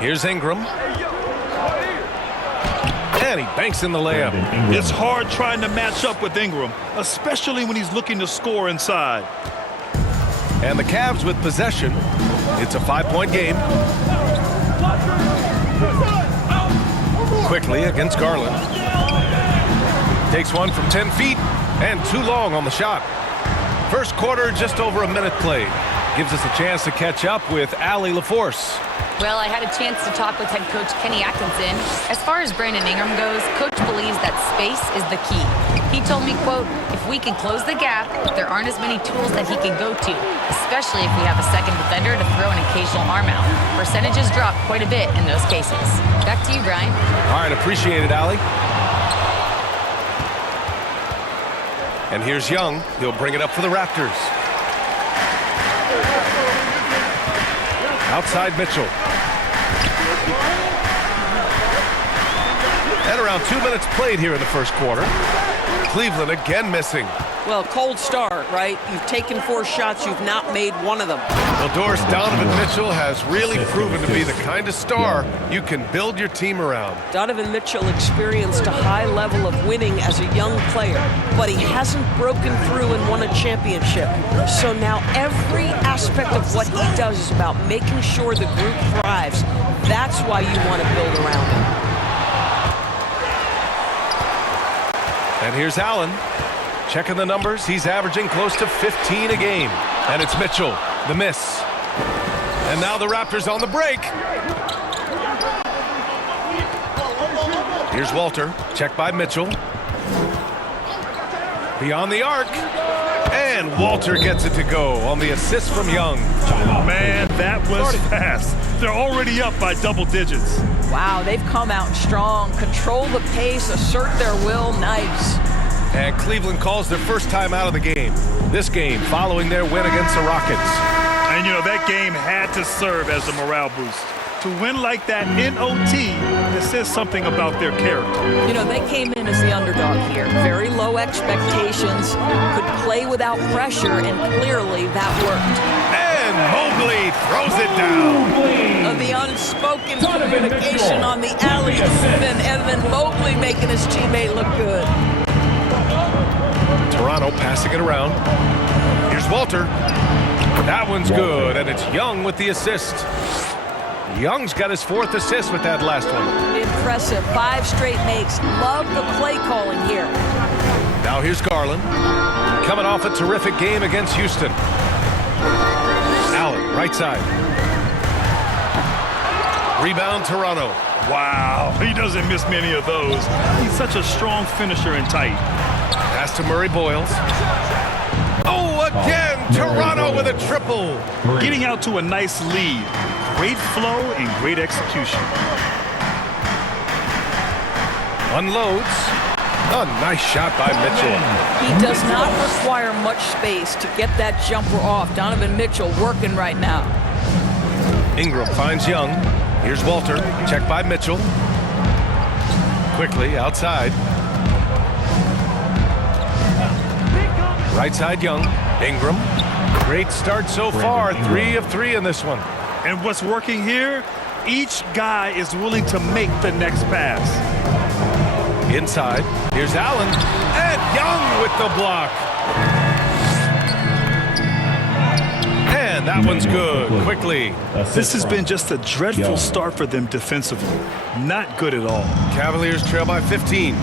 Here's Ingram. And he banks in the layup. It's hard trying to match up with Ingram, especially when he's looking to score inside. And the Cavs with possession. It's a 5-point game. Quickly against Garland. Takes one from 10 feet and too long on the shot. First quarter, just over a minute played. Gives us a chance to catch up with Allie LaForce. Well, I had a chance to talk with head coach Kenny Atkinson. As far as Brandon Ingram goes, coach believes that space is the key. He told me, quote, if we can close the gap, there aren't as many tools that he can go to, especially if we have a second defender to throw an occasional arm out. Percentages drop quite a bit in those cases. Back to you, Brian. All right, appreciate it, Allie. And here's Young. He'll bring it up for the Raptors. Outside Mitchell. And around 2 minutes played here in the first quarter. Cleveland again missing. Well, cold start, right? You've taken 4 shots, you've not made one of them. Well, Doris, Donovan Mitchell has really proven to be the kind of star you can build your team around. Donovan Mitchell experienced a high level of winning as a young player, but he hasn't broken through and won a championship. So now every aspect of what he does is about making sure the group thrives. That's why you want to build around him. And here's Allen. Checking the numbers, he's averaging close to 15 a game. And it's Mitchell, the miss. And now the Raptors on the break. Here's Walter, checked by Mitchell. Beyond the arc. And Walter gets it to go on the assist from Young. Man, that was fast. They're already up by double digits. Wow, they've come out strong, control the pace, assert their will, nice. And Cleveland calls their first time out of the game. This game following their win against the Rockets. And, you know, that game had to serve as a morale boost. To win like that in OT, it says something about their character. You know, they came in as the underdog here. Very low expectations, could play without pressure, and clearly that worked. And Mobley throws it down. The unspoken communication on the alley, and Evan Mobley making his teammate look good. Toronto passing it around. Here's Walter. That one's good, and it's Young with the assist. Young's got his 4th assist with that last one. Impressive. 5 straight makes. Love the play calling here. Now here's Garland. Coming off a terrific game against Houston. Allen, right side. Rebound, Toronto. Wow, he doesn't miss many of those. He's such a strong finisher and tight. Pass to Murray Boyles. Oh, again, Toronto with a triple. Getting out to a nice lead. Great flow and great execution. Unloads. A nice shot by Mitchell. He does not require much space to get that jumper off. Donovan Mitchell working right now. Ingram finds Young. Here's Walter, checked by Mitchell. Quickly outside. Right side Young. Ingram. Great start so far. 3 of 3 in this one. And what's working here, each guy is willing to make the next pass. Inside. Here's Allen. And Young with the block. And that one's good. Quickly. This has been just a dreadful start for them defensively. Not good at all. Cavaliers trail by 15.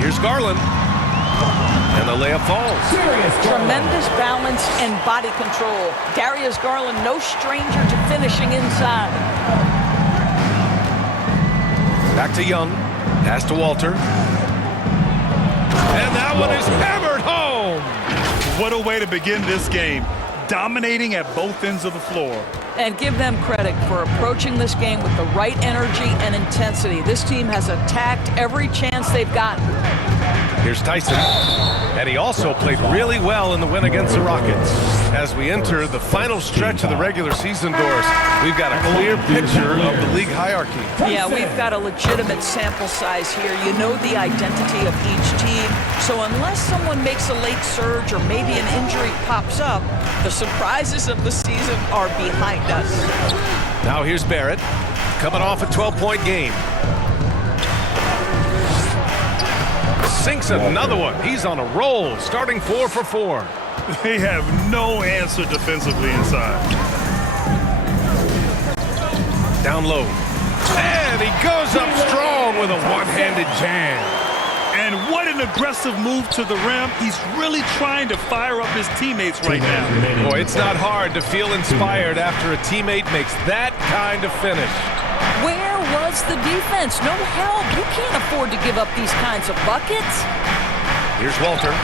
Here's Garland. And the layup falls. Tremendous balance and body control. Darius Garland, no stranger to finishing inside. Back to Young. Pass to Walter. And that one is hammered home. What a way to begin this game. Dominating at both ends of the floor. And give them credit for approaching this game with the right energy and intensity. This team has attacked every chance they've gotten. Here's Tyson. And he also played really well in the win against the Rockets. As we enter the final stretch of the regular season, Doris, we've got a clear picture of the league hierarchy. Yeah, we've got a legitimate sample size here. You know the identity of each team. So unless someone makes a late surge or maybe an injury pops up, the surprises of the season are behind us. Now here's Barrett, coming off a 12-point game. Sinks another one. He's on a roll, starting 4 for 4. They have no answer defensively inside. Down low. And he goes up strong with a one-handed jam. And what an aggressive move to the rim. He's really trying to fire up his teammates right now. Boy, it's not hard to feel inspired after a teammate makes that kind of finish. Where was the defense? No help. You can't afford to give up these kinds of buckets. Here's Walter.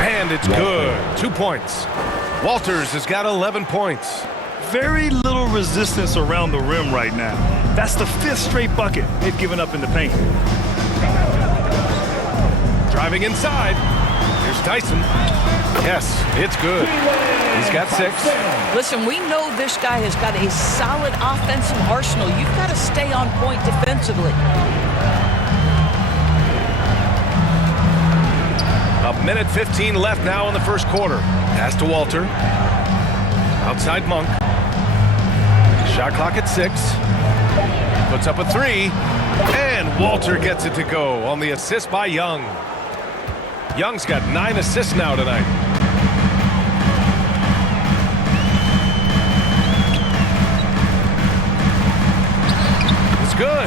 And it's good. 2 points. Walters has got 11 points. Very little resistance around the rim right now. That's the 5th straight bucket they've given up in the paint. Driving inside. Here's Tyson. Yes, it's good. He's got 6. Listen, we know this guy has got a solid offensive arsenal. You've got to stay on point defensively. A minute 15 left now in the first quarter. Pass to Walter. Outside Monk. Shot clock at 6. Puts up a 3. And Walter gets it to go on the assist by Young. Young's got 9 assists now tonight. It's good.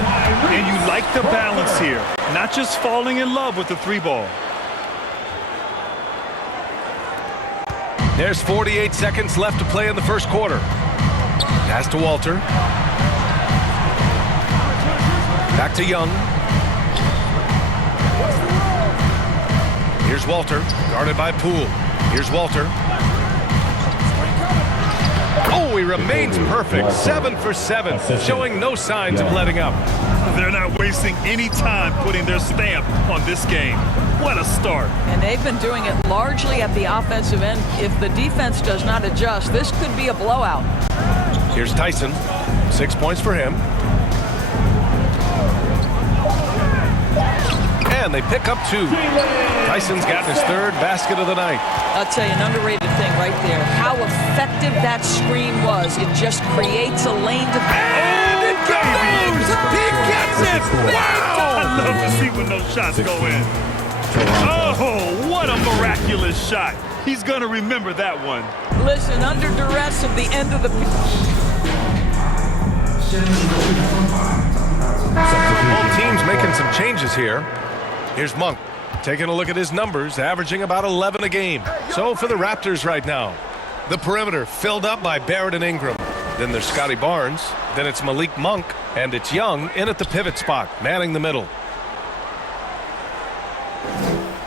And you like the balance here. Not just falling in love with the 3-ball. There's 48 seconds left to play in the first quarter. Pass to Walter. Back to Young. Here's Walter, guarded by Poole. Here's Walter. Oh, he remains perfect. 7 for 7, showing no signs of letting up. They're not wasting any time putting their stamp on this game. What a start. And they've been doing it largely at the offensive end. If the defense does not adjust, this could be a blowout. Here's Tyson. 6 points for him. And they pick up 2. Tyson's gotten his 3rd basket of the night. I'll tell you, an underrated thing right there. How effective that screen was. It just creates a lane to... And it goes! He gets it! Wow! I love to see when those shots go in. Oh, what a miraculous shot. He's going to remember that one. Listen, under duress at the end of the... Both teams making some changes here. Here's Monk, taking a look at his numbers, averaging about 11 a game. So for the Raptors right now, the perimeter filled up by Barrett and Ingram. Then there's Scotty Barnes. Then it's Malik Monk. And it's Young in at the pivot spot, manning the middle.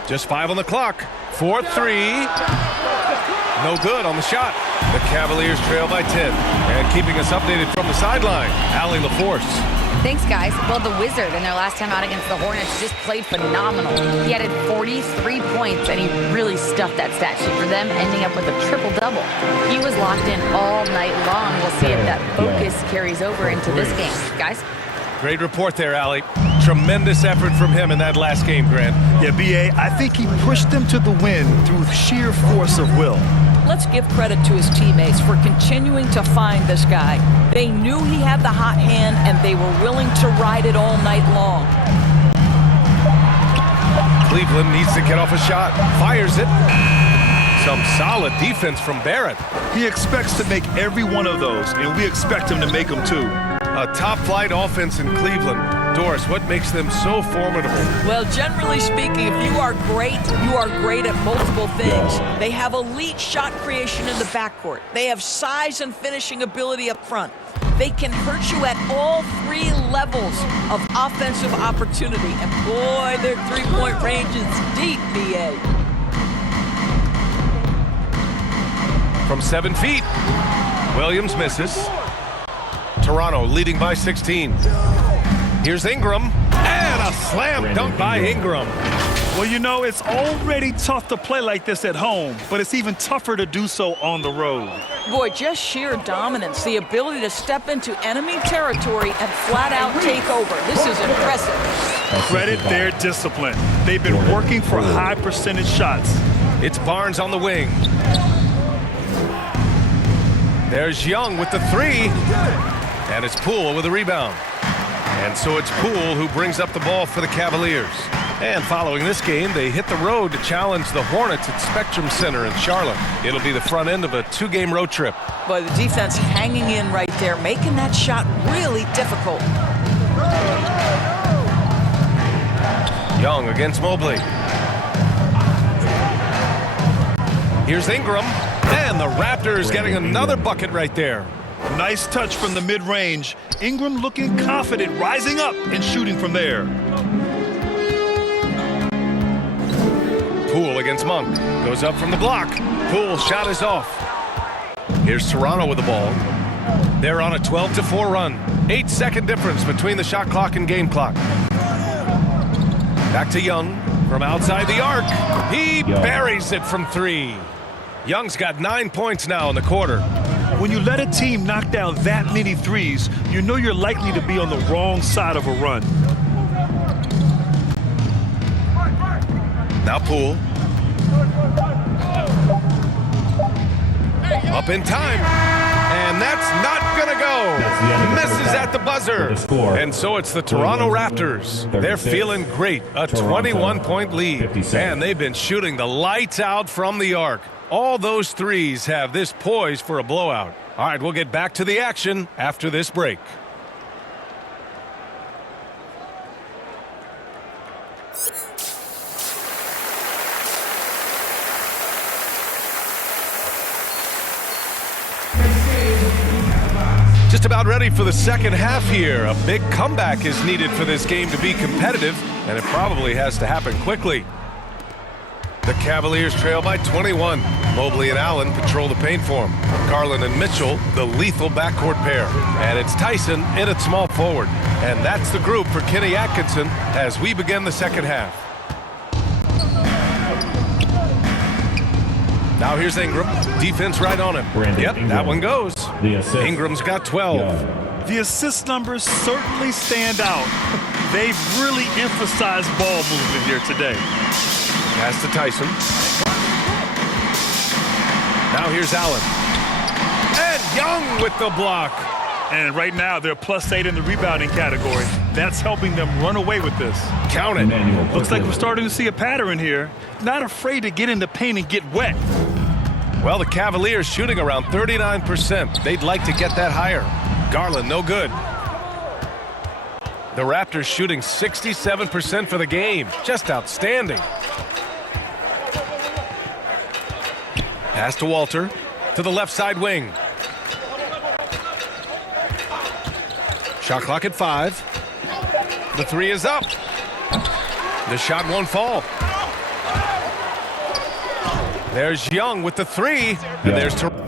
Just 5 on the clock. 4-3. No good on the shot. The Cavaliers trail by 10. And keeping us updated from the sideline, Allie LaForce. Thanks, guys. Well, the Wizard in their last time out against the Hornets just played phenomenal. He added 43 points, and he really stuffed that stat sheet for them, ending up with a triple-double. He was locked in all night long. We'll see if that focus carries over into this game. Guys? Great report there, Allie. Tremendous effort from him in that last game, Grant. Yeah, B.A., I think he pushed them to the win through sheer force of will. Let's give credit to his teammates for continuing to find this guy. They knew he had the hot hand, and they were willing to ride it all night long. Cleveland needs to get off a shot. Fires it. Some solid defense from Barrett. He expects to make every one of those, and we expect him to make them too. A top-flight offense in Cleveland. Doris, what makes them so formidable? Well, generally speaking, if you are great at multiple things. They have elite shot creation in the backcourt. They have size and finishing ability up front. They can hurt you at all 3 levels of offensive opportunity. And boy, their 3-point range is deep, B.A. From 7 feet, Williams misses. Toronto leading by 16. Here's Ingram, and a slam dunk by Ingram. Well, you know, it's already tough to play like this at home, but it's even tougher to do so on the road. Boy, just sheer dominance, the ability to step into enemy territory and flat out take over. This is impressive. Credit their discipline. They've been working for high percentage shots. It's Barnes on the wing. There's Young with the 3. And it's Poole with a rebound. And so it's Poole who brings up the ball for the Cavaliers. And following this game, they hit the road to challenge the Hornets at Spectrum Center in Charlotte. It'll be the front end of a 2-game road trip. Boy, the defense hanging in right there, making that shot really difficult. Young against Mobley. Here's Ingram. And the Raptors getting another bucket right there. Nice touch from the mid-range. Ingram looking confident, rising up and shooting from there. Poole against Monk. Goes up from the block. Poole shot is off. Here's Toronto with the ball. They're on a 12-4 run. 8-second difference between the shot clock and game clock. Back to Young from outside the arc. He buries it from 3. Young's got 9 points now in the quarter. When you let a team knock down that many threes, you know you're likely to be on the wrong side of a run. Now Poole. Up in time. And that's not going to go. Misses at the buzzer. And so it's the Toronto Raptors. They're feeling great. A 21-point lead. And they've been shooting the lights out from the arc. All those threes have this poised for a blowout. All right, we'll get back to the action after this break. Just about ready for the second half here. A big comeback is needed for this game to be competitive, and it probably has to happen quickly. The Cavaliers trail by 21. Mobley and Allen patrol the paint for him. Garland and Mitchell, the lethal backcourt pair. And it's Tyson in at small forward. And that's the group for Kenny Atkinson as we begin the second half. Now here's Ingram. Defense right on him. Yep, that one goes. Ingram's got 12. The assist numbers certainly stand out. They've really emphasized ball movement here today. Pass to Tyson. Now here's Allen. And Young with the block. And right now they're +8 in the rebounding category. That's helping them run away with this. Count it. Looks like we're starting to see a pattern here. Not afraid to get in the paint and get wet. Well, the Cavaliers shooting around 39%. They'd like to get that higher. Garland, no good. The Raptors shooting 67% for the game. Just outstanding. Pass to Walter. To the left side wing. Shot clock at 5. The 3 is up. The shot won't fall. There's Young with the 3. And there's Toronto.